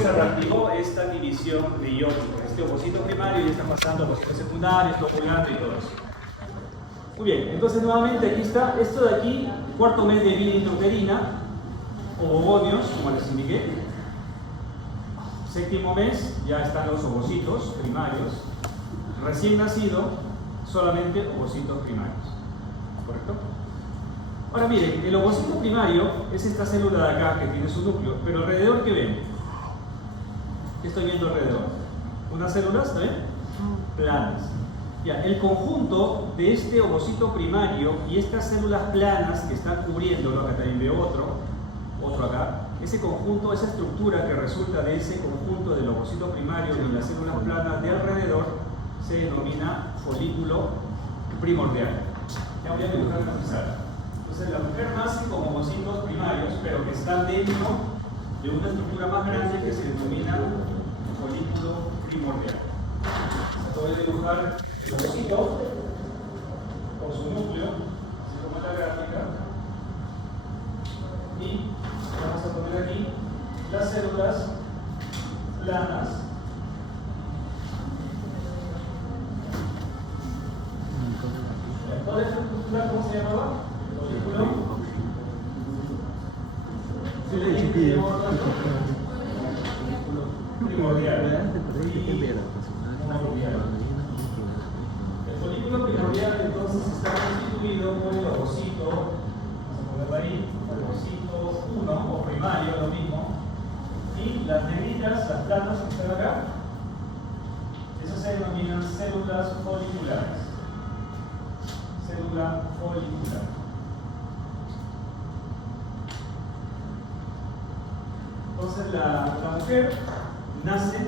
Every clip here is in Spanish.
Se reactivó esta división meiótica, este ovocito primario ya está pasando a ovocito secundario, está ovulando y todo eso. Muy bien, entonces nuevamente aquí está, esto de aquí, cuarto mes de vida intrauterina, ovogonios, como les indiqué. Séptimo mes, ya están los ovocitos primarios. Recién nacido, solamente ovocitos primarios. ¿Correcto? Ahora miren, el ovocito primario es esta célula de acá que tiene su núcleo, pero alrededor, ¿qué ven? ¿Qué estoy viendo alrededor? Unas células, ¿está bien? Planas. Ya, el conjunto de este ovocito primario y estas células planas que están cubriéndolo, acá también veo otro acá, ese conjunto, esa estructura que resulta de ese conjunto del ovocito primario y las células planas de alrededor se denomina folículo primordial. Ya voy a dibujar una pizarra. Entonces la mujer nace con ovocitos primarios, pero que están dentro de una estructura más grande que se denomina folículo primordial. Voy a dibujar el ovocito con su núcleo, así como en la gráfica, y vamos a poner aquí las células planas ¿Toda esta estructura cómo se llamaba? Folículo primordial. El folículo primordial entonces está constituido por el ovocito, vamos a ponerlo ahí, ovocito 1 o primario, lo mismo, y las negritas, las planas que están acá, esas se denominan células foliculares. Célula folicular. Entonces la mujer nace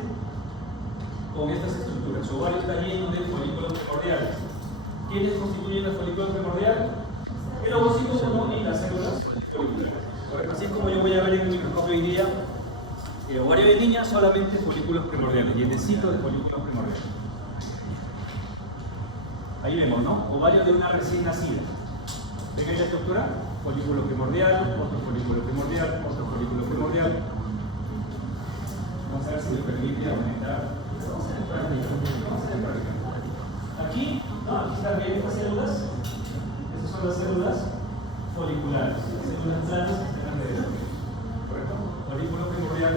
con estas estructuras. Su ovario está lleno de folículos primordiales. ¿Quiénes constituyen el folículo primordial? El ovocito 1 y las células foliculares. Así es como yo voy a ver en el microscopio hoy día. Ovario de niña, solamente folículos primordiales. Llenecito de folículos primordiales. Ahí vemos, ¿no? Ovario de una recién nacida. ¿Ven ahí la estructura? Folículo primordial, otro folículo primordial, otro folículo primordial. Vamos a ver si me permite aumentar. Vamos a entrar aquí, no, aquí están bien estas células. Estas son las células foliculares, las células planas que están alrededor. ¿Correcto? Folículo primordial,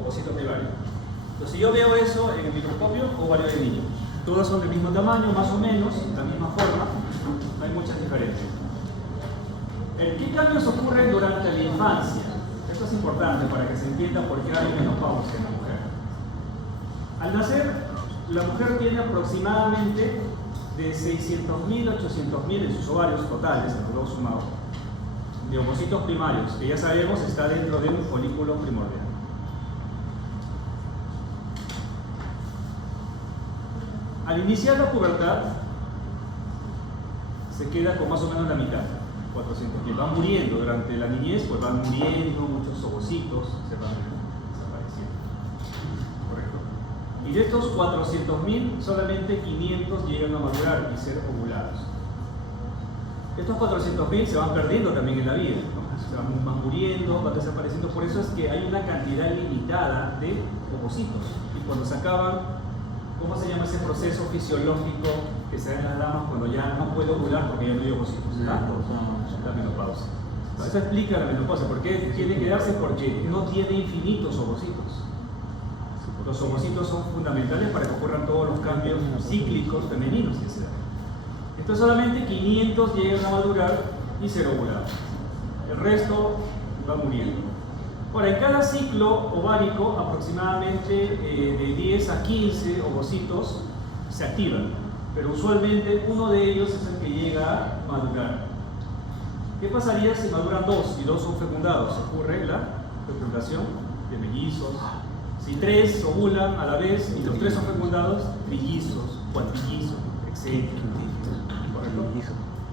ovocito primario. Entonces, si yo veo eso en el microscopio, ovario de niño. Todas son del mismo tamaño, más o menos, la misma forma, no hay muchas diferencias. ¿Qué cambios ocurren durante la infancia? Esto es importante para que se entienda por qué hay menopausia en la mujer. Al nacer, la mujer tiene aproximadamente de 600.000 a 800.000 en sus ovarios totales, a todos sumados, de ovocitos primarios, que ya sabemos está dentro de un folículo primordial. Al iniciar la pubertad, se queda con más o menos la mitad, 400.000. Van muriendo durante la niñez, pues van muriendo, muchos ovocitos se van desapareciendo. Correcto. Y de estos 400.000, solamente 500 llegan a madurar y ser ovulados. Estos 400.000 se van perdiendo también en la vida, ¿no? Se van muriendo, van desapareciendo. Por eso es que hay una cantidad limitada de ovocitos. Y cuando se acaban, ¿cómo se llama ese proceso fisiológico que se da en las damas cuando ya no puede ovular porque ya no hay ovocitos? La menopausia. Eso explica la menopausia. ¿Por qué tiene que darse? Porque no tiene infinitos ovocitos. Los ovocitos son fundamentales para que ocurran todos los cambios cíclicos femeninos que se dan. Entonces solamente 500 llegan a madurar y ser ovulados. El resto va muriendo. Ahora, en cada ciclo ovárico, aproximadamente de 10 a 15 ovocitos se activan, pero usualmente uno de ellos es el que llega a madurar. ¿Qué pasaría si maduran dos y dos son fecundados? Ocurre la fecundación de mellizos. Si 3 ovulan a la vez y los 3 son fecundados, trillizos, cuatrillizos, etc.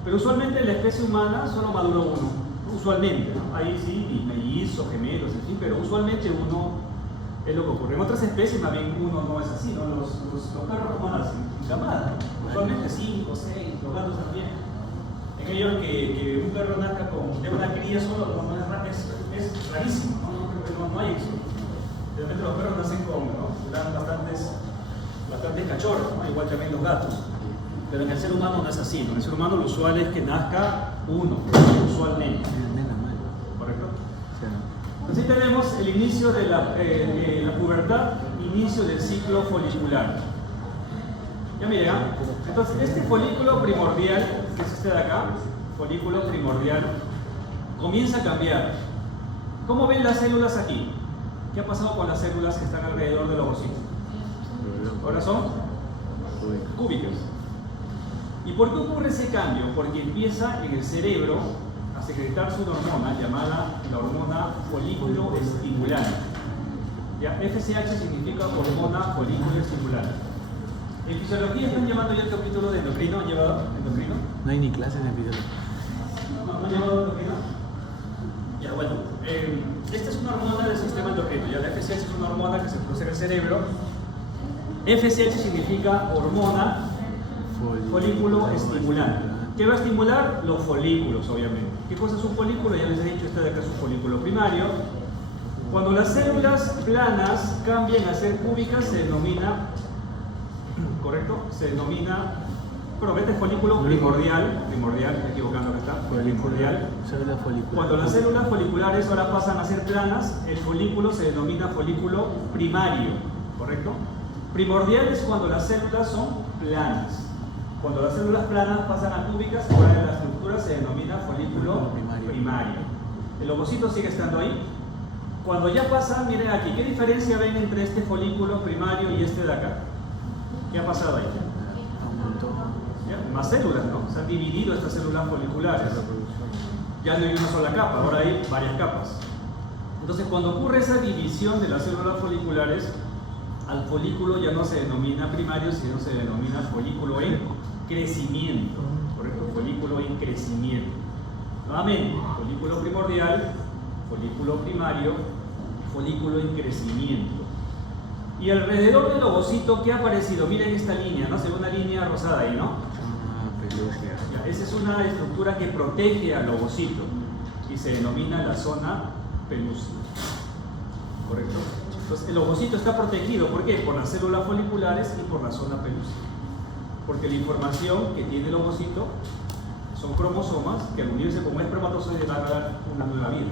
Pero usualmente en la especie humana solo madura uno. Usualmente, ¿no? Ahí sí, mellizos, gemelos, en fin, pero usualmente uno es lo que ocurre. En otras especies también uno no es así, ¿no? Los perros no nacen en camada, usualmente 5, 6, los gatos también. Aquello que un perro nazca de una cría solo no es rarísimo, no hay eso. repente los perros nacen con, ¿no? Dan bastantes cachorros, ¿no? Igual también los gatos. Pero en el ser humano no es así, ¿no? En el ser humano lo usual es que nazca uno, usualmente. ¿Correcto? Entonces tenemos el inicio de la pubertad, inicio del ciclo folicular. ¿Ya me llega? Entonces este folículo primordial, que es este de acá, folículo primordial, comienza a cambiar. ¿Cómo ven las células aquí? ¿Qué ha pasado con las células que están alrededor del ovocito? Ahora son cúbicas. ¿Y por qué ocurre ese cambio? Porque empieza en el cerebro a secretarse una hormona llamada la hormona folículo estimulante. ¿Ya? FSH significa hormona folículo estimulante. En fisiología están llamando ya el capítulo de endocrino. ¿Han llevado endocrino? No hay ni clases en fisiología. ¿No han llevado endocrino? Ya, bueno. Esta es una hormona del sistema endocrino. Ya, la FSH es una hormona que se produce en el cerebro. FSH significa hormona folículo estimulante. ¿Qué va a estimular? Los folículos, obviamente. ¿Qué cosa es un folículo? Ya les he dicho, este de acá es un folículo primario. Cuando las células planas cambian a ser cúbicas, se denomina, ¿correcto? Se denomina, bueno, este es folículo primordial, estoy equivocando que está, primordial. Cuando las células foliculares ahora pasan a ser planas, el folículo se denomina folículo primario, ¿correcto? Primordial es cuando las células son planas. Cuando las células planas pasan a cúbicas, ahora la estructura se denomina folículo primario. El ovocito sigue estando ahí. Cuando ya pasan, miren aquí, ¿qué diferencia ven entre este folículo primario y este de acá? ¿Qué ha pasado ahí? ¿Ya? Más células, ¿no? Se han dividido estas células foliculares. Ya no hay una sola capa, ahora hay varias capas. Entonces, cuando ocurre esa división de las células foliculares, al folículo ya no se denomina primario, sino se denomina folículo en crecimiento, ¿correcto? Folículo en crecimiento. Nuevamente, folículo primordial, folículo primario, folículo en crecimiento. Y alrededor del ovocito, ¿qué ha aparecido? Miren esta línea, ¿no? Se ve una línea rosada ahí, ¿no? Ya, esa es una estructura que protege al ovocito y se denomina la zona pelúcida, ¿correcto? Entonces el ovocito está protegido, ¿por qué? Por las células foliculares y por la zona pelúcida. Porque la información que tiene el ovocito son cromosomas que al unirse con un espermatozoide van a dar una nueva vida.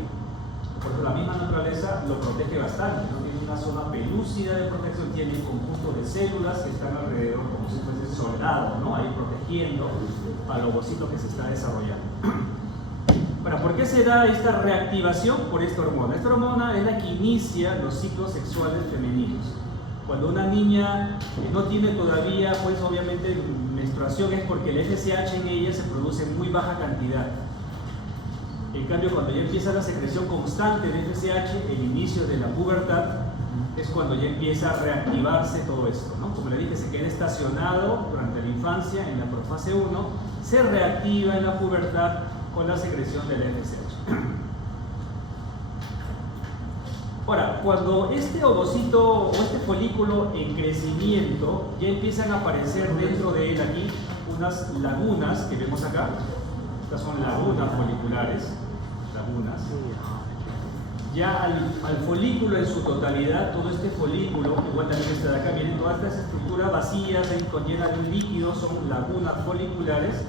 Por eso la misma naturaleza lo protege bastante, ¿no? Tiene una zona pelúcida de protección, tiene un conjunto de células que están alrededor como si fuese soldado, ¿no? Ahí protegiendo al ovocito que se está desarrollando. Bueno, ¿por qué se da esta reactivación? Por esta hormona. Esta hormona es la que inicia los ciclos sexuales femeninos. Cuando una niña no tiene todavía, pues obviamente menstruación, es porque el FSH en ella se produce en muy baja cantidad. En cambio, cuando ya empieza la secreción constante de FSH, el inicio de la pubertad, es cuando ya empieza a reactivarse todo esto, ¿no? Como le dije, se queda estacionado durante la infancia, en la profase 1, se reactiva en la pubertad con la secreción del FSH. Ahora, cuando este ovocito o este folículo en crecimiento ya empiezan a aparecer dentro de él aquí unas lagunas que vemos acá. Estas son lagunas foliculares, lagunas. Ya al folículo en su totalidad, todo este folículo, igual también este de acá, miren, todas estas estructuras vacías con llena de un líquido son lagunas foliculares.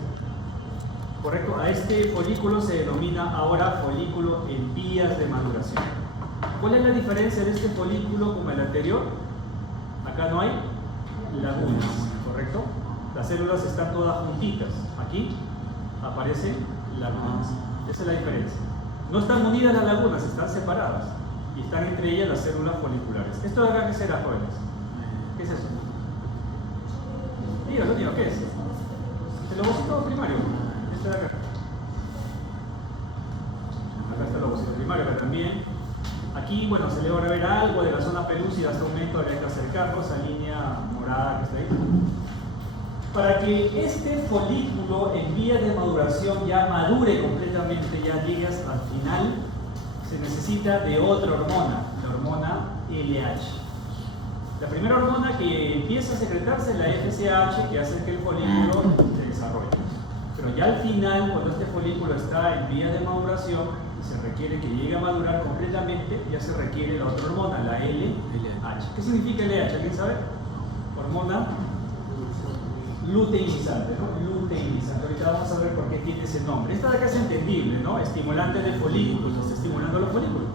¿Correcto? A este folículo se denomina ahora folículo en vías de maduración. ¿Cuál es la diferencia de este folículo con el anterior? Acá no hay lagunas, ¿correcto? Las células están todas juntitas. Aquí aparecen lagunas. Esa es la diferencia. No están unidas las lagunas, están separadas. Y están entre ellas las células foliculares. ¿Esto de acá qué será, jóvenes? ¿Qué es eso? Dígalo, ¿qué es? El ovocito primario. Este de acá. Acá está el ovocito primario, acá también. Aquí, bueno, se le va a ver algo de la zona pelúcida, hasta un momento habría que acercarlo, esa línea morada que está ahí. Para que este folículo en vía de maduración ya madure completamente, ya llegue hasta el final, se necesita de otra hormona, la hormona LH. La primera hormona que empieza a secretarse es la FSH, que hace que el folículo se desarrolle. Pero ya al final, cuando este folículo está en vía de maduración, se requiere que llegue a madurar completamente, ya se requiere la otra hormona, la LH. ¿Qué significa LH? ¿Alguien sabe? Hormona luteinizante, ¿no? Luteinizante. Ahorita vamos a ver por qué tiene ese nombre. Esta de acá es entendible, ¿no? Estimulante de folículos, está estimulando los folículos.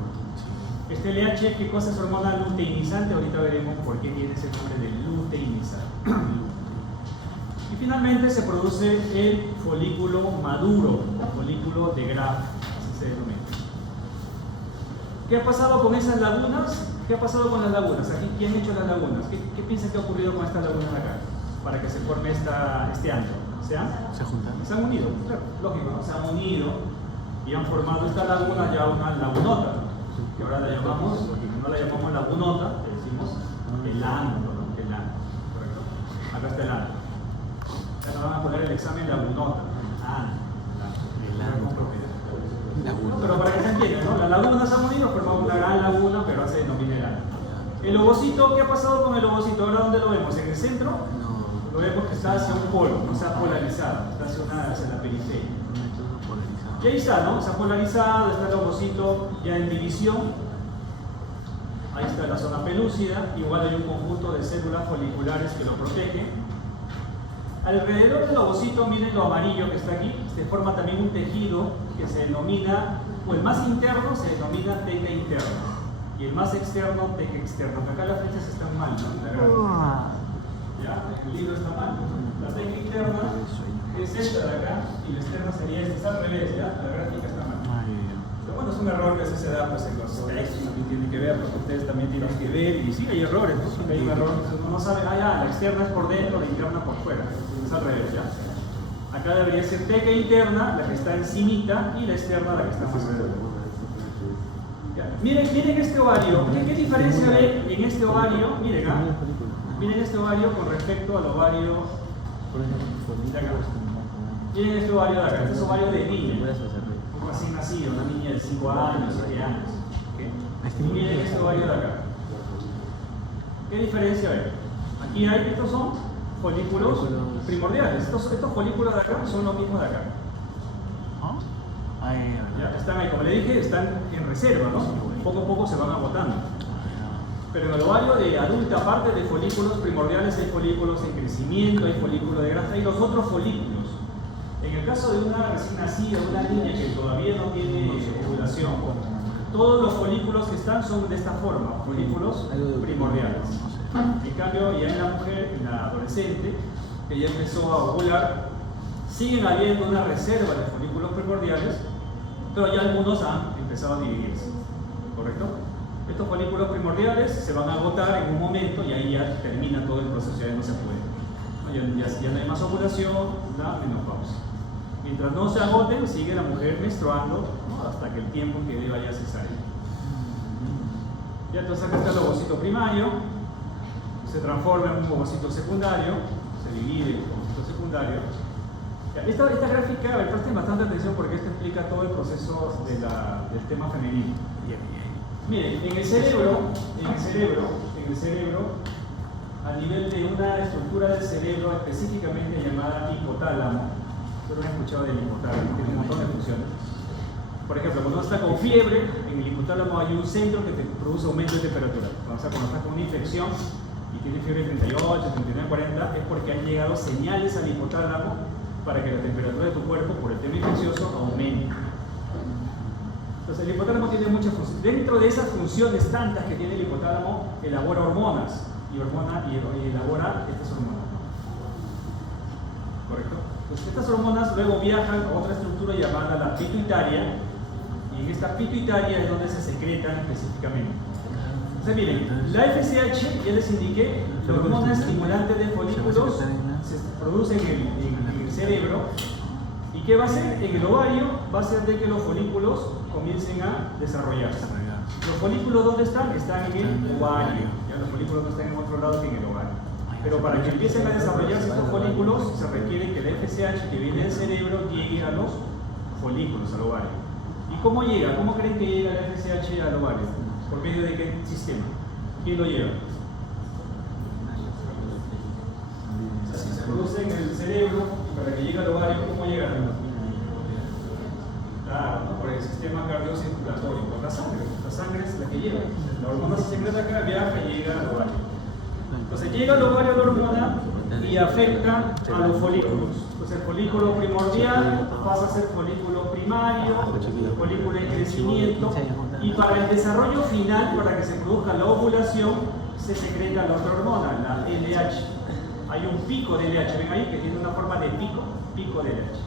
Este LH, ¿qué cosa es hormona luteinizante? Ahorita veremos por qué tiene ese nombre de luteinizante. Y finalmente se produce el folículo maduro, el folículo de Graf, así se denomina. ¿Qué ha pasado con esas lagunas? ¿Qué ha pasado con las lagunas? Aquí, ¿quién ha hecho las lagunas? ¿Qué piensan que ha ocurrido con estas lagunas de acá? Para que se forme este antro. ¿Se han unido? Claro, lógico, ¿no? Se han unido y han formado esta laguna ya una lagunota, que ahora la llamamos, no la llamamos lagunota, le decimos el antro, ¿no? El antro, ¿correcto? Acá está el antro. Ya nos van a poner el examen lagunota. Pero para que se entienda, ¿no? Las lagunas han unido, formado una gran laguna, pero ahora se denomina el antro. El ovocito, ¿qué ha pasado con el ovocito? ¿Ahora dónde lo vemos? ¿En el centro? Lo vemos que está hacia un polo, no se ha polarizado, está hacia la periferia. Y ahí está, ¿no? Se ha polarizado, está el ovocito ya en división. Ahí está la zona pelúcida, igual hay un conjunto de células foliculares que lo protegen. Alrededor del ovocito, miren lo amarillo que está aquí, se forma también un tejido que se denomina, o el más interno se denomina teca interna, y el más externo, teca externa. Acá las flechas están mal, ¿no? ¿Ya? El libro está mal. La teca interna es esta de acá, y la externa sería esta, está al revés, ¿ya? La gráfica está mal. Pero bueno, es un error que a veces se da pues, en los textos, también tienen que ver, porque ustedes también tienen que ver, y sí hay errores, ¿no? Sí hay un error, uno no sabe, la externa es por dentro, la interna por fuera. Es al revés, ¿ya? Acá debería ser teca interna, la que está encimita, y la externa, la que está más alrededor. Miren este ovario. ¿Qué diferencia ve en este ovario? Miren acá. Miren este ovario con respecto al ovario de acá. Miren este ovario de acá. Este es ovario de niña. Un recién nacido, una niña de 5 años, 7 años. ¿Okay? Y miren este ovario de acá. ¿Qué diferencia ve? Aquí hay, estos son folículos primordiales. Estos folículos de acá son los mismos de acá. Ya están ahí, como le dije, están en reserva, ¿no? Poco a poco se van agotando. Pero en el ovario de adulta, aparte de folículos primordiales, hay folículos en crecimiento, hay folículos de grasa y los otros folículos. En el caso de una recién nacida, una niña que todavía no tiene ovulación, todos los folículos que están son de esta forma, folículos primordiales. En cambio, ya en la mujer, en la adolescente, que ya empezó a ovular, siguen habiendo una reserva de folículos primordiales, pero ya algunos han empezado a dividirse, ¿correcto? Estos folículos primordiales se van a agotar en un momento y ahí ya termina todo el proceso, ya no se puede. Ya no hay más ovulación, la menopausia. Mientras no se agoten, sigue la mujer menstruando, ¿no? Hasta que el tiempo que deba ya cesar. Ya entonces acá está el ovocito primario, se transforma en un ovocito secundario, se divide en un ovocito secundario. Esta gráfica, a ver, presten bastante atención porque esto explica todo el proceso del tema femenino. Miren, en el cerebro, a nivel de una estructura del cerebro específicamente llamada hipotálamo, ustedes han escuchado del hipotálamo, tiene un montón de funciones. Por ejemplo, cuando uno está con fiebre, en el hipotálamo hay un centro que te produce aumento de temperatura. Cuando estás con una infección y tienes fiebre 38, 39, 40, es porque han llegado señales al hipotálamo para que la temperatura de tu cuerpo, por el tema infeccioso, aumente. Entonces el hipotálamo tiene muchas funciones. Dentro de esas funciones tantas que tiene el hipotálamo, elabora hormonas y elabora estas hormonas. ¿Correcto? Entonces estas hormonas luego viajan a otra estructura llamada la pituitaria, y en esta pituitaria es donde se secretan específicamente. Entonces miren, la FSH, ya les indiqué, la hormona estimulante de folículos se produce en el cerebro. ¿Y qué va a hacer? En el ovario va a hacer de que los folículos comiencen a desarrollarse. ¿Los folículos dónde están? Están en el ovario. Ya los folículos no están en otro lado que en el ovario. Pero para que empiecen a desarrollarse estos folículos se requiere que la FSH que viene del cerebro llegue a los folículos, al ovario. ¿Y cómo llega? ¿Cómo creen que llega la FSH al ovario? ¿Por medio de qué sistema? ¿Quién lo lleva? Si se produce en el cerebro, para que llegue al ovario, ¿cómo llega? Claro, ¿no? Por el sistema cardiocirculatorio, por la sangre. La sangre es la que lleva. La hormona se secreta acá, viaja y llega al ovario. Entonces llega al ovario la hormona y afecta a los folículos. Entonces el folículo primordial pasa a ser folículo primario, folículo en crecimiento, y para el desarrollo final, para que se produzca la ovulación, se secreta la otra hormona, la LH. Hay un pico de LH, ven ahí, que tiene una forma de pico de LH.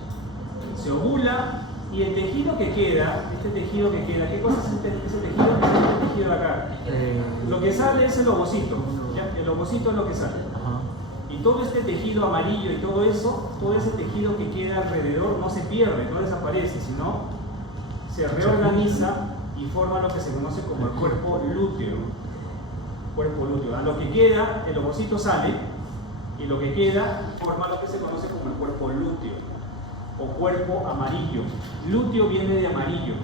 Se ovula y el tejido que queda, ¿qué cosa es ese tejido? Este tejido de acá. Lo que sale es el ovocito, ¿ya? El ovocito es lo que sale. Y todo este tejido amarillo y todo eso, todo ese tejido que queda alrededor no se pierde, no desaparece, sino se reorganiza y forma lo que se conoce como el cuerpo lúteo. A lo que queda, el ovocito sale y lo que queda forma lo que se conoce como el cuerpo lúteo o cuerpo amarillo. Lúteo viene de amarillo.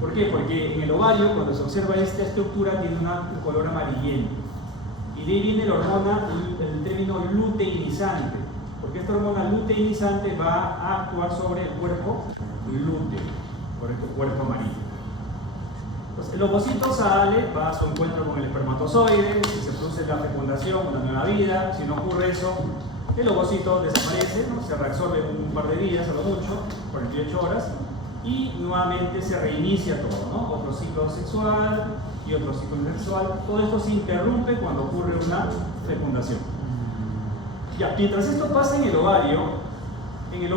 ¿Por qué? Porque en el ovario, cuando se observa esta estructura, tiene un color amarillento. Y de ahí viene la hormona, el término luteinizante, porque esta hormona luteinizante va a actuar sobre el cuerpo lúteo, por el cuerpo amarillo. Entonces, el ovocito sale, va a su encuentro con el espermatozoide, si se produce la fecundación, una nueva vida. Si no ocurre eso, el ovocito desaparece, ¿no? Se reabsorbe un par de días, a lo mucho, 48 horas, y nuevamente se reinicia todo, ¿no? Otro ciclo sexual y otro ciclo sexual. Todo esto se interrumpe cuando ocurre una fecundación. Ya, mientras esto pasa en el ovario, en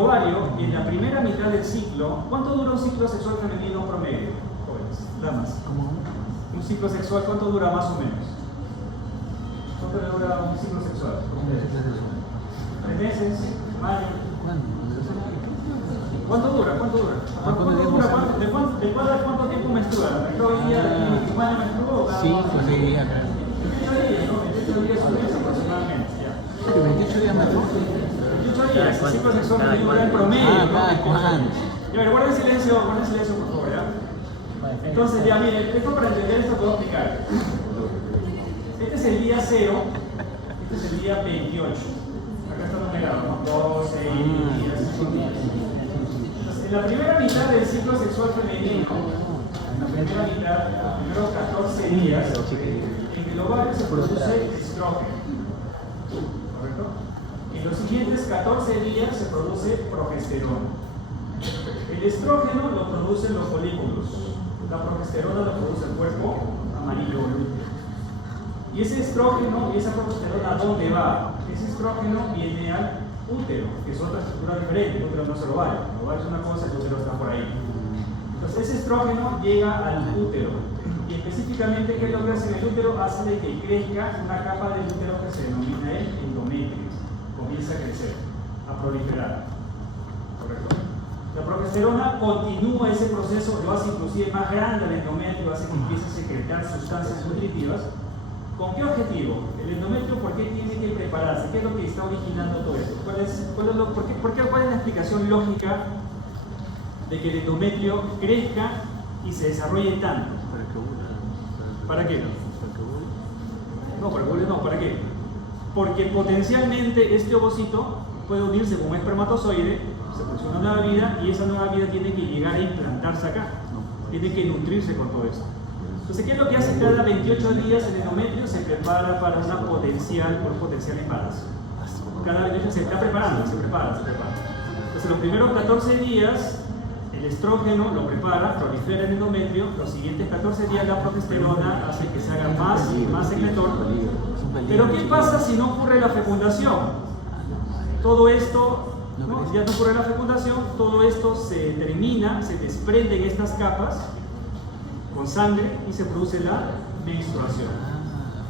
la primera mitad del ciclo, ¿cuánto dura un ciclo sexual femenino promedio? Jóvenes, damas. Un ciclo sexual, ¿cuánto dura más o menos? ¿Cuánto dura un ciclo sexual? 3 meses, un año. ¿Cuánto dura? ¿De cuánto tiempo menstrua? ¿Hoy día un año menstrua? Sí, pues sí, acá. 28 días aproximadamente. ¿Pero 28 días menstrua? 28 días, el ciclo sexual que dura en promedio. Ya, guarden silencio, por favor, ¿ya? Entonces, ya, miren, esto para entender esto puedo explicar. Este es el día 0, este es el día 28. Acá está numerado, ¿no? 12 días, 5 días. Entonces, en la primera mitad del ciclo sexual femenino, en la primera mitad, los primeros 14 días, en el ovario se produce estrógeno. ¿Correcto? En los siguientes 14 días se produce progesterona. El estrógeno lo producen los folículos. La progesterona lo produce el cuerpo amarillo lúteo. Y ese estrógeno y esa progesterona, ¿a dónde va? Ese estrógeno viene al útero, que es otra estructura diferente. El útero no es el ovario. El ovario es una cosa, el útero está por ahí. Entonces ese estrógeno llega al útero. Y específicamente, ¿qué es lo que hace en el útero? Hace de que crezca una capa del útero que se denomina el endometrio. Comienza a crecer, a proliferar. ¿Correcto? La progesterona continúa ese proceso, lo hace inclusive más grande el endometrio, hace que empiece a secretar sustancias nutritivas. ¿Con qué objetivo? El endometrio, ¿por qué tiene que prepararse? ¿Qué es lo que está originando todo esto? ¿Cuál es la explicación lógica de que el endometrio crezca y se desarrolle tanto? ¿Para qué? No, ¿para qué? Porque potencialmente este ovocito puede unirse con un espermatozoide, se produce una nueva vida y esa nueva vida tiene que llegar a implantarse acá, tiene que nutrirse con todo esto. Entonces, ¿qué es lo que hace cada 28 días el endometrio? Se prepara para un potencial embarazo. Cada 28 se está preparando, se prepara. Entonces, los primeros 14 días, el estrógeno lo prepara, prolifera el endometrio. Los siguientes 14 días, la progesterona hace que se haga más y más secretor. Pero, ¿qué pasa si no ocurre la fecundación? Todo esto, ¿no? Ya no ocurre la fecundación, todo esto se termina, se desprenden estas capas con sangre y se produce la menstruación.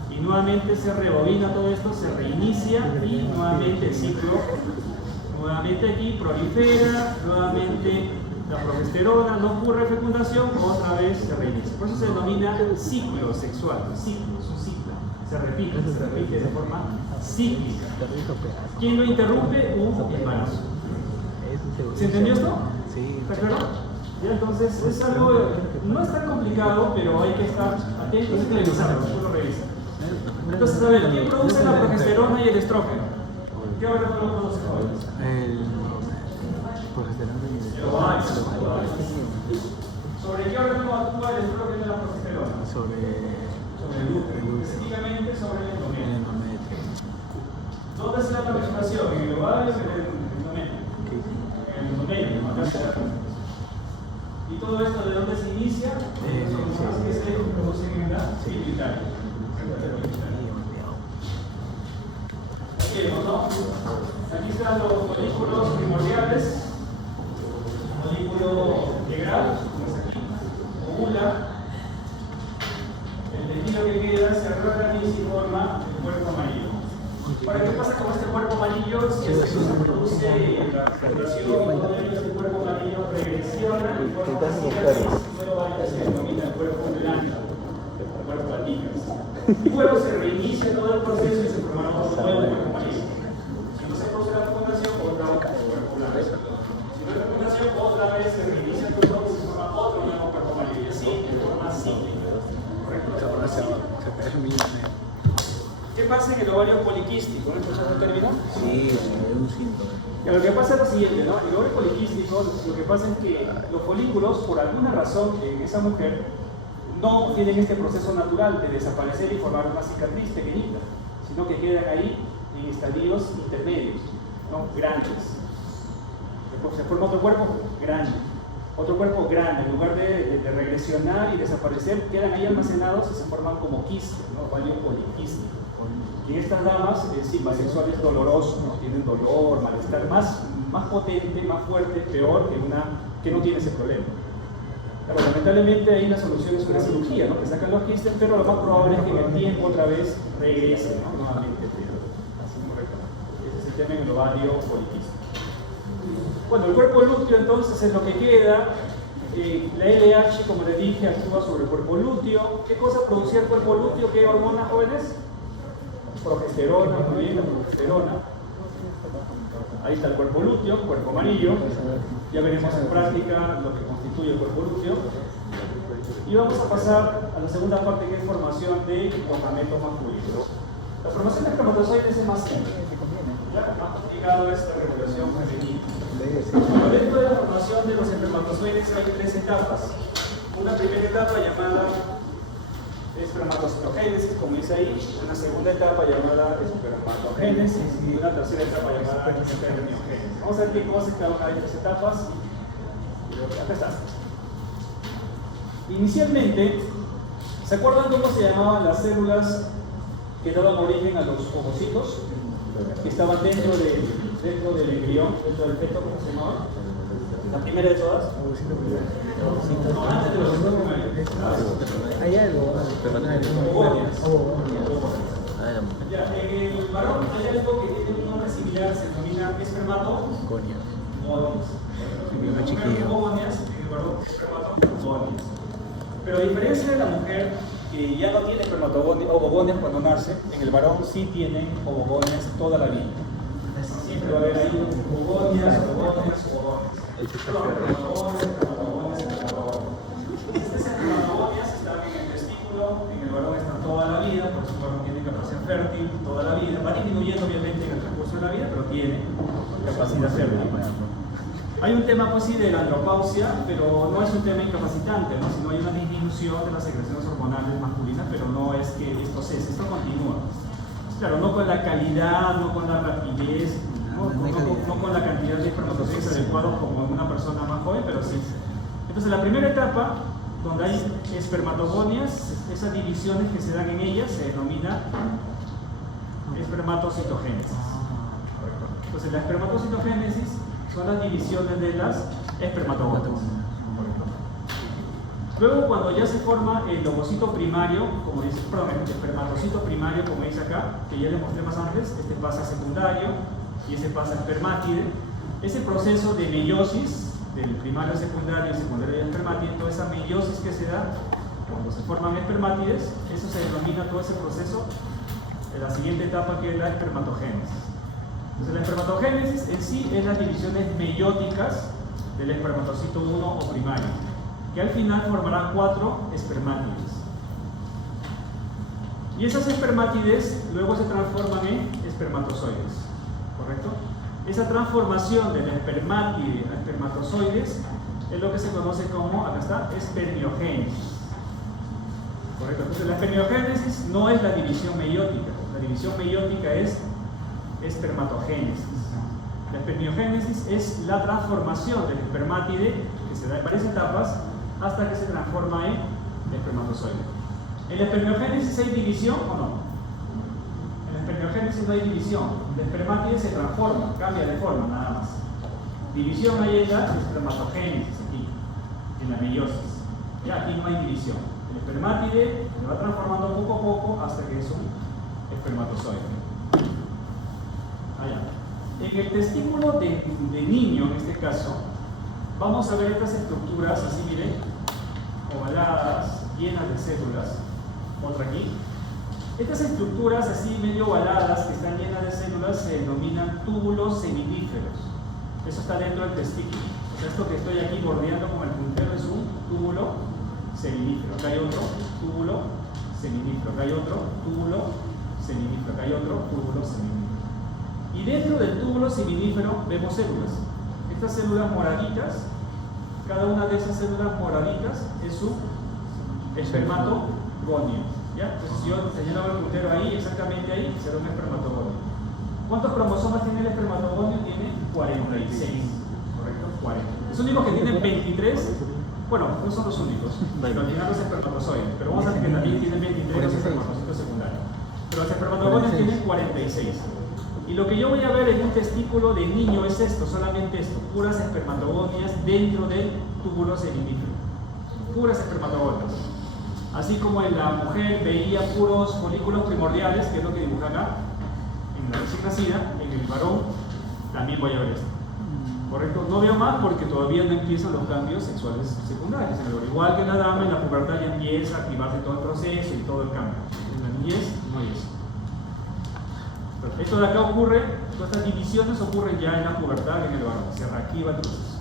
Y nuevamente se rebobina todo esto, se reinicia y nuevamente el ciclo, nuevamente aquí prolifera, nuevamente la progesterona, no ocurre fecundación, otra vez se reinicia. Por eso se denomina ciclo sexual, ciclo, es un ciclo, se repite de forma cíclica. ¿Quién lo interrumpe? Un embarazo. ¿Se entendió esto? Sí. ¿Está claro? ¿Ya? Entonces es algo, no es tan complicado, pero hay que estar atentos y revisarlo, después lo revisa. Entonces, a ver, ¿quién produce la progesterona y el estrógeno? ¿Qué ahora lo produce hoy? El progesterona y el ¿Sobre qué órgano actúa el estrógeno y la progesterona? sobre el útero, específicamente sobre el endometrio. ovario que en el endometrio. En el endometrio, acá se da. Y todo esto, ¿de dónde se inicia? De los hormonas que se producen en la pituitaria. Aquí vemos, ¿no? Aquí están los folículos primordiales, folículo integral, como es aquí, ovula. El tejido que queda se reorganiza y forma el cuerpo amarillo. Ahora, ¿qué pasa con este cuerpo amarillo? Si es que no se produce la fecundación, todo ello, este cuerpo amarillo regresiona y forma cicatriz. Luego ahí se denomina el cuerpo blanco, el cuerpo laticas. Y luego se reinicia todo el proceso y se formará otro nuevo cuerpo amarillo. Si no se produce la fecundación, otra vez el cuerpo blanco. Si no hay fecundación, otra vez se reinicia todo y se forma otro nuevo cuerpo amarillo. Y así, de forma cíclica. ¿Qué pasa en el ovario poliquístico? ¿No escuchaste el término? Sí, es un síntoma. Lo que pasa es lo siguiente, ¿no? El ovario poliquístico, lo que pasa es que los folículos, por alguna razón en esa mujer, no tienen este proceso natural de desaparecer y formar una cicatriz pequeñita, sino que quedan ahí en estadios intermedios, ¿no? Grandes. Se forma otro cuerpo grande. Otro cuerpo grande, en lugar de regresionar y desaparecer, quedan ahí almacenados y se forman como quistes, ¿no? Ovario poliquístico. Y en estas damas, sí, bisexual es doloroso, ¿no? Tienen dolor, malestar más potente, más fuerte, peor que una que no tiene ese problema. Claro, lamentablemente ahí la solución es una cirugía, ¿no? Que sacan los quistes, pero lo más probable es que en el tiempo otra vez regrese, ¿no? Nuevamente. Así correcto. Ese es el tema en el ovario poliquístico. Bueno, el cuerpo lúteo entonces es lo que queda. La LH, como les dije, actúa sobre el cuerpo lúteo. ¿Qué cosa producía el cuerpo lúteo? ¿Qué hormonas, jóvenes? Progesterona, muy bien, la progesterona. Ahí está el cuerpo lúteo, cuerpo amarillo. Ya veremos en práctica lo que constituye el cuerpo lúteo. Y vamos a pasar a la segunda parte, que es formación de los gametos masculinos. La formación de espermatozoides es más simple. Ya, más complicado es la regulación femenina. Bueno, dentro de la formación de los espermatozoides hay tres etapas. Una primera etapa llamada espermatocitogénesis, como dice ahí, una segunda etapa llamada espermatogénesis y una tercera etapa llamada espermiogénesis. Vamos a ver qué cosas cada una de estas etapas. Acá está. Inicialmente, ¿se acuerdan cómo se llamaban las células que daban origen a los ovocitos? Que estaban dentro del embrión, dentro del feto, ¿cómo se llamaba? La primera de todas. No, antes de los ovocitos. Hay algo. Ovogonias. Ya, en el varón hay algo que tiene un nombre similar, se denomina espermatogonias. En la mujer ovogonias, en el varón espermatogonias. Pero a diferencia de la mujer, que ya no tiene ovogonias cuando nace, en el varón sí tienen ovogonias toda la vida. Siempre va a haber ahí ovogonias. Estas espermatogonias están en el testículo, en el varón están toda la vida, por eso el varón tiene capacidad fértil toda la vida. Va disminuyendo obviamente en el transcurso de la vida, pero tiene capacidad fértil. Hay un tema pues sí de la andropausia, pero no es un tema incapacitante, ¿no? Sino hay una disminución de las secreciones hormonales masculinas, pero no es que esto cese, esto continúa. Claro, no con la calidad, no con la rapidez, no con la cantidad de espermatozoides adecuados como en una persona más joven, pero sí. Entonces la primera etapa, donde hay espermatogonias, esas divisiones que se dan en ellas se denomina espermatocitogénesis. Entonces la espermatocitogénesis son las divisiones de las espermatogonias. Luego, cuando ya se forma el ovocito primario, como dice, perdón, el espermatocito primario, como dice acá, que ya les mostré más antes, este pasa a secundario y ese pasa a espermátide. Ese proceso de meiosis, del primario a secundario y secundario a espermátide, toda esa meiosis que se da cuando se forman espermátides, eso se denomina todo ese proceso de la siguiente etapa, que es la espermatogénesis. Entonces la espermatogénesis en sí es las divisiones meióticas del espermatocito 1 o primario, que al final formará 4 espermátides. Y esas espermátides luego se transforman en espermatozoides, ¿correcto? Esa transformación de la espermátide a espermatozoides es lo que se conoce como, acá está, espermiogénesis. ¿Correcto? Entonces la espermiogénesis no es la división meiótica, la división meiótica es espermatogénesis. La espermiogénesis es la transformación del espermátide que se da en varias etapas hasta que se transforma en espermatozoide. ¿En la espermiogénesis hay división o no? En la espermiogénesis no hay división. El espermátide se transforma, cambia de forma nada más. División hay en la espermatogénesis, aquí, en la meiosis. Ya aquí no hay división. El espermátide se va transformando poco a poco hasta que es un espermatozoide. Allá. En el testículo de niño, en este caso, vamos a ver estas estructuras así, miren, ovaladas, llenas de células. Otra aquí. Estas estructuras así medio ovaladas que están llenas de células se denominan túbulos seminíferos. Eso está dentro del testículo. O sea, esto que estoy aquí bordeando con el puntero es un túbulo seminífero. Acá hay otro túbulo seminífero. Acá hay otro túbulo seminífero. Acá hay otro túbulo seminífero. Y dentro del túbulo seminífero vemos células. Estas células moraditas, cada una de esas células moraditas es un espermatogonio. ¿Ya? Entonces si yo señalaba el puntero ahí, exactamente ahí, será un espermatogonio. ¿Cuántos cromosomas tiene el espermatogonio? Tiene 46. ¿Correcto? 40. Los únicos que tienen 23, bueno, no son los únicos, pero al final los espermatozoides. Pero vamos a ver que también tienen 23 los espermatocitos secundarios. Pero los espermatogonios tienen 46. Y lo que yo voy a ver en un testículo de niño es esto, solamente esto, puras espermatogonias dentro del túbulo seminífero. Puras espermatogonias. Así como en la mujer veía puros folículos primordiales, que es lo que dibuja acá, en la recién nacida, en el varón también voy a ver esto. ¿Correcto? No veo más porque todavía no empiezan los cambios sexuales secundarios. Igual que en la dama, en la pubertad ya empieza a activarse todo el proceso y todo el cambio. En la niñez no hay eso. Esto de acá ocurre, todas estas divisiones ocurren ya en la pubertad, en el varón, se reactiva el proceso.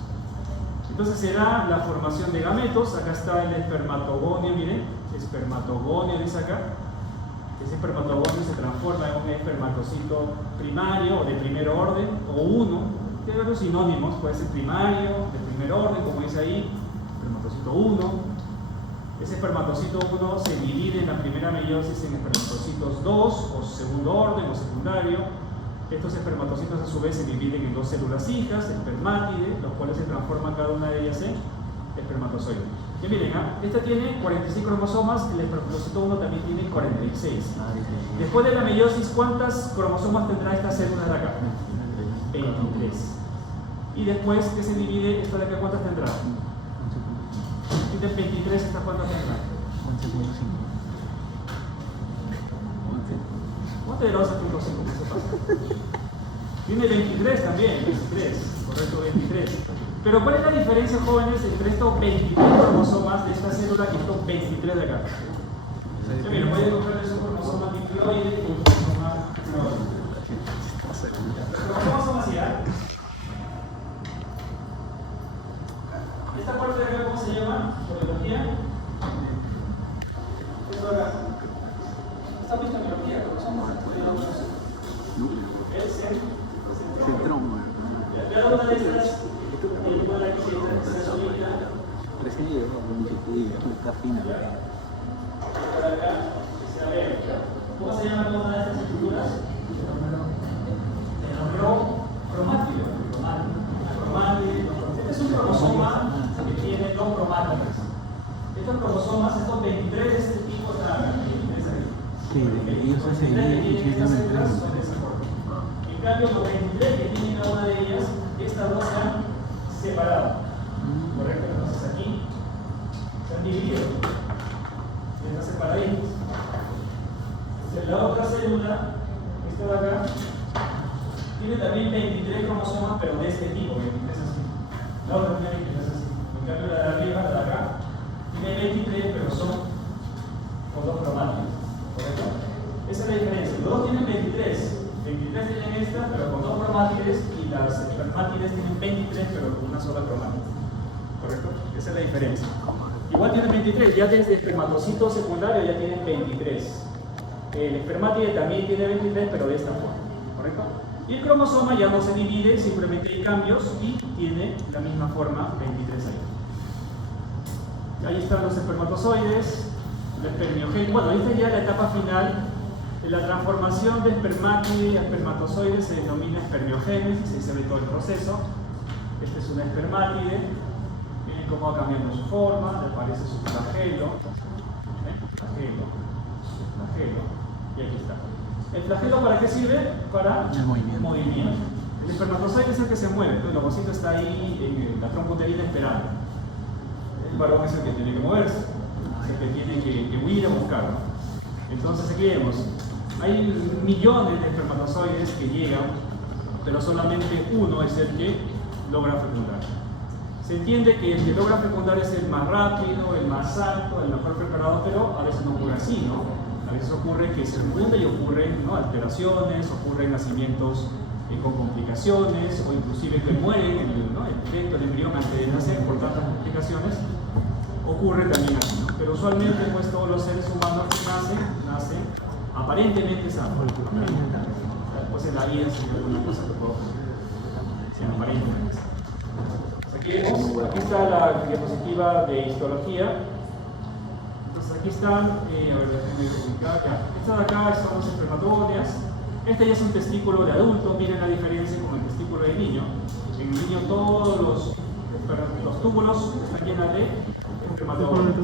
Entonces se da la formación de gametos. Acá está el espermatogonio, miren, espermatogonio dice acá. Ese espermatogonio se transforma en un espermatocito primario o de primer orden, o uno, tiene varios sinónimos, puede ser primario, de primer orden, como dice ahí, espermatocito 1. Ese espermatocito 1 se divide en la primera meiosis en espermatocitos 2, o segundo orden, o secundario. Estos espermatocitos a su vez se dividen en dos células hijas, espermátide, los cuales se transforman cada una de ellas en espermatozoide. Y miren, esta tiene 46 cromosomas, el espermatocito 1 también tiene 46. Después de la meiosis, ¿cuántas cromosomas tendrá esta célula de acá? 23. Y después que se divide, esta de acá, ¿cuántas tendrá? Tiene 23, ¿esta cuántas tendrá? 11.5. ¿Cuánto de la 11.5? ¿Qué se pasa? Tiene 23 también, 23, correcto, 23. Pero ¿cuál es la diferencia, jóvenes, entre estos 23 cromosomas de esta célula y estos 23 de acá? Ya miren, voy a cogerles un cromosoma diploide y un cromosoma ploide. Los cromosomas son así, ¿eh? Esta parte de acá, ¿cómo se llama? Por biología. Esto de acá. ¿Está visto en biología? ¿Cromosomas? El centroma. Cada una de estas igual aquí se solita. Está fina. Por acá, a ver, ¿cómo se llama cada una de estas estructuras? Cromátide. Este es un cromosoma que tiene dos cromátides. Estos cromosomas, estos 23 de este tipo están acá, 23 ahí. Sí, ellos hacen estas células son de esa forma. En cambio, los 23 que tienen cada una de ellas, estas dos se han separado. ¿Correcto? Entonces aquí se han dividido. Están separaditos. Entonces, la otra célula, esta de acá, tiene también 23 cromosomas, pero de este tipo, 23 así. La otra tiene 23 así. En cambio, la de arriba, la de acá, tiene 23, pero son con dos cromátides. ¿Correcto? Esa es la diferencia. Los dos tienen 23. 23 tienen esta, pero con dos cromátides, y las espermátides tienen 23, pero con una sola cromátide. ¿Correcto? Esa es la diferencia. Igual tienen 23, ya desde espermatocito secundario ya tienen 23. El espermátide también tiene 23, pero de esta forma. ¿Correcto? Y el cromosoma ya no se divide, simplemente hay cambios y tiene la misma forma, 23 ahí. Ahí están los espermatozoides, la espermiogénesis. Bueno, esta es ya la etapa final La transformación de espermátide a espermatozoide se denomina espermiogénesis, ahí se ve todo el proceso. Este es un espermátide, miren cómo va cambiando su forma, le aparece su flagelo, flagelo, y aquí está. ¿El flagelo para qué sirve? Para el movimiento. El espermatozoide es el que se mueve, el ovocito está ahí en la trompa uterina esperando. El varón es el que tiene que moverse, es el que tiene que huir a buscar, ¿no? Entonces aquí vemos, hay millones de espermatozoides que llegan, pero solamente uno es el que logra fecundar. Se entiende que el que logra fecundar es el más rápido, el más alto, el mejor preparado, pero a veces no ocurre así, ¿no? A veces ocurre que se fecunda y ocurren, ¿no?, alteraciones, ocurren nacimientos con complicaciones, o inclusive que mueren en el feto, el embrión antes de nacer por tantas complicaciones. Ocurre también así, ¿no? Pero usualmente pues todos los seres humanos que nacen aparentemente sanos. Después en la vida si hay alguna cosa que puedo ser aparentemente sanos. Aquí está la diapositiva de histología. Entonces aquí están, a ver, déjenme ubicar ya. Estas de acá son los espermatogonias. Este ya es un testículo de adulto, miren la diferencia con el testículo de niño. En el niño todos los túbulos están llenos de espermatogonias.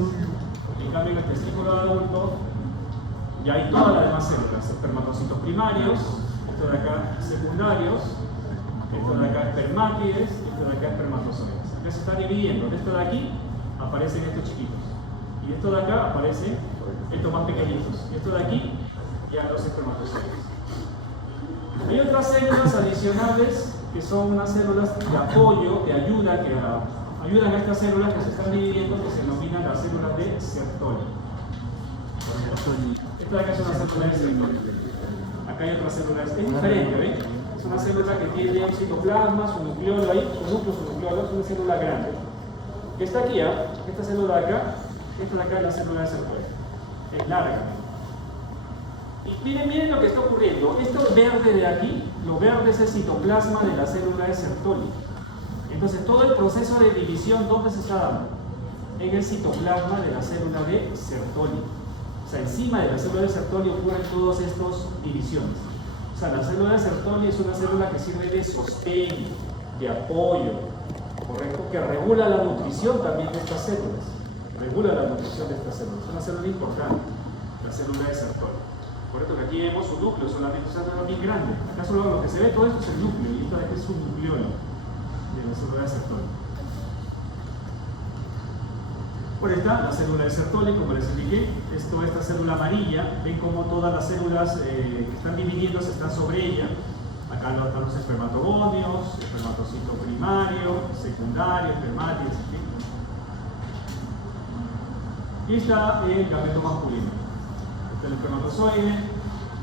En cambio en el testículo de adulto ya hay todas las demás células, espermatocitos primarios, esto de acá secundarios, esto de acá espermátides, esto de acá espermatozoides. Acá se está dividiendo, de esto de aquí aparecen estos chiquitos, y de esto de acá aparecen estos más pequeñitos, y esto de aquí ya los espermatozoides. Hay otras células adicionales que son unas células de apoyo, de ayuda, que ayudan a estas células que se están dividiendo, que se denominan las células de Sertoli. Esta de acá es una célula de Sertoli. Acá hay otra célula, es diferente, ¿ven? Es una célula que tiene un citoplasma, su nucleolo ahí, su nucleolo, es una célula grande. Que está aquí, esta célula de acá, esta de acá es la célula de Sertoli. Es larga. Y miren lo que está ocurriendo. Esto verde de aquí, lo verde es el citoplasma de la célula de Sertoli. Entonces todo el proceso de división, ¿dónde se está dando? En el citoplasma de la célula de Sertoli. O sea, encima de la célula de Sertoli ocurren todas estas divisiones. O sea, la célula de Sertoli es una célula que sirve de sostén, de apoyo, ¿correcto? Que regula la nutrición también de estas células. Regula la nutrición de estas células. Es una célula importante, la célula de Sertoli. Correcto, que aquí vemos un núcleo, solamente es una célula bien grande. Acá solo lo que se ve todo esto es el núcleo, y esto de aquí es un nucleolo de la célula de Sertoli. Por esta, la célula de Sertoli, como les indiqué, esta célula amarilla, ven como todas las células que están dividiéndose están sobre ella. Acá están los espermatogonios, espermatocito primario, secundario, espermátides, y está el gameto masculino. El espermatozoide.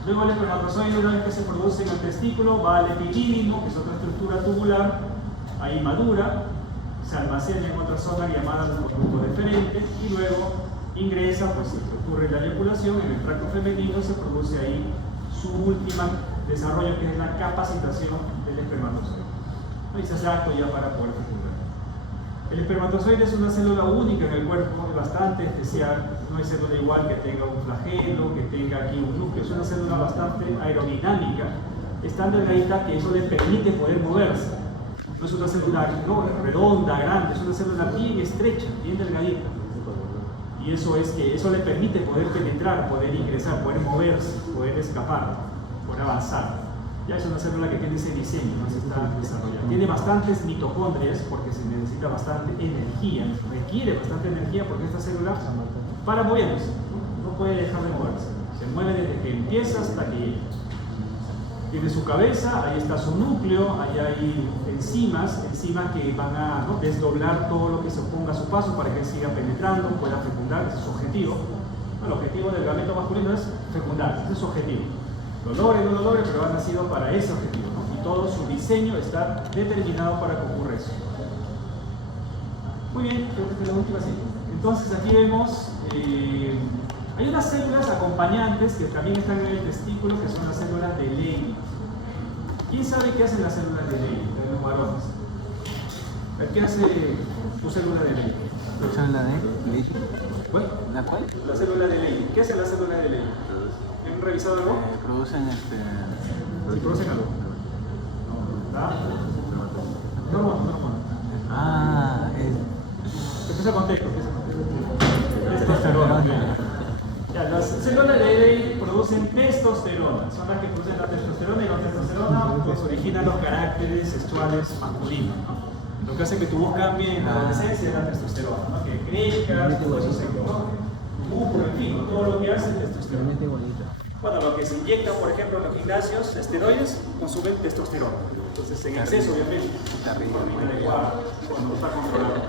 Luego el espermatozoide, una vez que se produce en el testículo, va al epidídimo, que es otra estructura tubular, ahí madura, se almacena en otra zona llamada conducto deferente, y luego ingresa, pues si ocurre la eyaculación en el tracto femenino, se produce ahí su último desarrollo, que es la capacitación del espermatozoide. Y se hace acto ya para poder fecundar. El espermatozoide es una célula única en el cuerpo, bastante especial. No hay célula igual que tenga un flagelo, que tenga aquí un núcleo. Es una célula bastante aerodinámica, es tan delgadita que eso le permite poder moverse. No es una célula redonda, grande, es una célula bien estrecha, bien delgadita. Y eso le permite poder penetrar, poder ingresar, poder moverse, poder escapar, poder avanzar. Ya es una célula que tiene ese diseño, no se está desarrollando. Tiene bastantes mitocondrias porque se necesita bastante energía, requiere bastante energía porque esta célula para moverse, no puede dejar de moverse. Se mueve desde que empieza hasta que llega. Tiene su cabeza, ahí está su núcleo, ahí hay enzimas que van a desdoblar todo lo que se oponga a su paso para que él siga penetrando, pueda fecundar, ese es su objetivo. El objetivo del gameto masculino es fecundar, ese es su objetivo. Lo logre o no lo logre, pero ha nacido para ese objetivo, ¿no? Y todo su diseño está determinado para que ocurra eso. Muy bien, creo que es la última sí. Entonces aquí vemos, hay unas células acompañantes que también están en el testículo, que son las células de Leydig. ¿Quién sabe qué hacen las células de Leydig, de los varones? ¿Qué hace tu célula de Leydig? ¿La célula de Leydig? Bueno, ¿La cuál? la célula de Leydig. ¿Qué hace la célula de Leydig? ¿Han revisado algo? Producen Sí, producen algo. ¿Está? No, no, no. Ah, Empieza con texto, testosterona. Ya, las células de Leydig producen testosterona, son las que producen la testosterona y la testosterona pues originan los caracteres sexuales masculinos, ¿no? Lo que hace que tu voz cambie en la adolescencia es la testosterona, ¿no? Que crezcas, todo eso se músculo, en fin, todo lo que hace es testosterona. Bueno, lo que se inyecta, por ejemplo, en los gimnasios, esteroides, consumen testosterona. Entonces, en exceso, obviamente, inadecuado, cuando está controlado.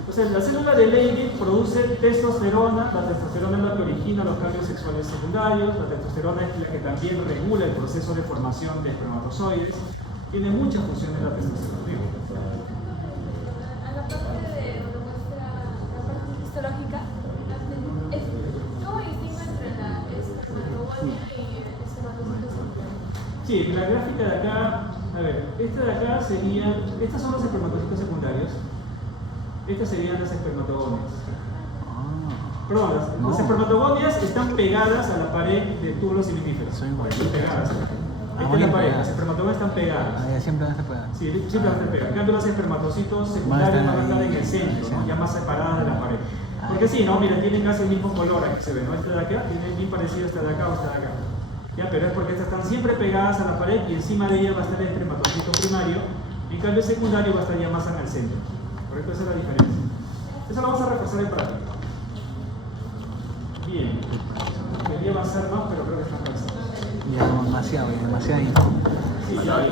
Entonces, la célula de Leydig produce testosterona. La testosterona es la que origina los cambios sexuales secundarios. La testosterona es la que también regula el proceso de formación de espermatozoides. Tiene muchas funciones la testosterona. Digo. A la parte de donde muestra la parte histológica, ¿cómo distingue entre la espermatogonia y el espermatozoide secundario? Sí, la gráfica de acá, a ver, esta de acá sería, estas son los espermatocitos secundarios, estas serían las espermatogonias. Perdón, las espermatogonias están pegadas a la pared del túbulo seminífero. Son iguales. Pegadas. Esta es la pared, las espermatogonias están pegadas. Siempre van a estar pegadas. Sí, siempre van a estar pegadas. En cambio, los espermatocitos secundarios van a estar en el centro, ¿no? Ya más separadas de la pared. Porque sí, no, mira, tienen casi el mismo color aquí se ve, ¿no? Esta de acá tiene bien parecido a esta de acá o esta de acá. Ya, pero es porque estas están siempre pegadas a la pared y encima de ella va a estar el espermatocito primario, y en cambio el secundario va a estar ya más en el centro. Correcto, esa es la diferencia. Eso lo vamos a reforzar en práctica. Bien. Quería avanzar más, pero creo que están cansados. Ya demasiado info. Sí, ya.